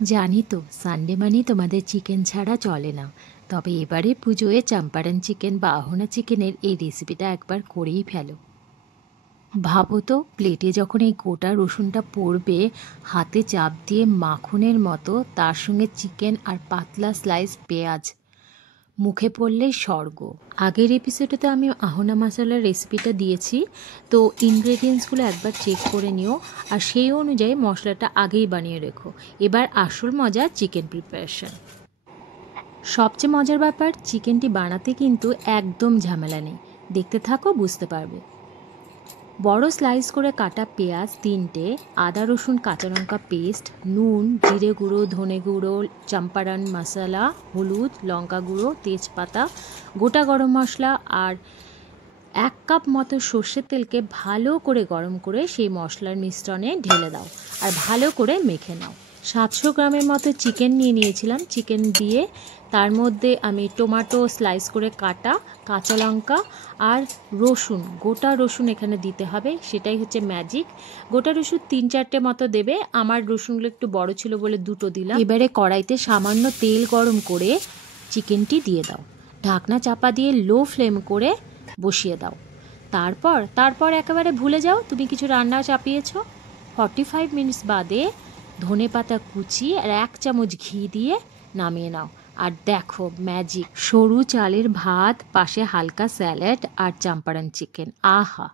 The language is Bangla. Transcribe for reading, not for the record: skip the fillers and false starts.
জানি তো সানডে মানেই তোমাদের চিকেন ছাড়া চলে না। তবে এবারে পুজোয় চম্পারন চিকেন বা আহোনা চিকেনের এই রেসিপিটা একবার করেই ফেলো। ভাবো তো, প্লেটে যখন এই গোটা রসুনটা পড়বে, হাতে চাপ দিয়ে মাখনের মতো, তার সঙ্গে চিকেন আর পাতলা স্লাইস পেঁয়াজ, মুখে পড়লেই স্বর্গ। আগের এপিসোডে তো আমি আহোনা মশলার রেসিপিটা দিয়েছি, তো ইনগ্রেডিয়েন্টসগুলো একবার চেক করে নিও আর সেই অনুযায়ী মশলাটা আগেই বানিয়ে রেখো। এবার আসল মজা, চিকেন প্রিপারেশন। সবচেয়ে মজার ব্যাপার, চিকেনটি বানাতে কিন্তু একদম ঝামেলা নেই। দেখতে থাকো, বুঝতে পারবে। বড় স্লাইস করে কাটা পেঁয়াজ 3টে, আদা রসুন কাঁচা লঙ্কা পেস্ট, নুন, জিরে গুঁড়ো, ধনে গুঁড়ো, চম্পারন মশলা, হলুদ, লঙ্কা গুঁড়ো, তেজপাতা, গোটা গরম মশলা আর 1 কাপ মতো সর্ষের তেলকে ভালো করে গরম করে সেই মশলার মিশ্রণে ঢেলে দাও আর ভালো করে মেখে নাও। 700 গ্রামের মতো চিকেন নিয়ে নিয়েছিলাম। চিকেন দিয়ে তার মধ্যে আমি টমেটো স্লাইস করে কাটা, কাঁচা লঙ্কা আর রসুন, গোটা রসুন এখানে দিতে হবে, সেটাই হচ্ছে ম্যাজিক। গোটা রসুন 3-4টে মতো দেবে, আমার রসুনগুলো একটু বড় ছিল বলে 2টো দিলাম। এবারে কড়াইতে সামান্য তেল গরম করে চিকেনটি দিয়ে দাও, ঢাকনা চাপা দিয়ে লো ফ্লেম করে বসিয়ে দাও। তারপর একেবারে ভুলে যাও তুমি কিছু রান্না চাপিয়েছ। 45 মিনিটস বাদে ধনে পাতা কুচি আর 1 চামচ ঘি দিয়ে নামিয়ে নাও। আর দেখো ম্যাজিক, সরু চালের ভাত, পাশে হালকা স্যালাড আর চম্পারন চিকেন। আহা!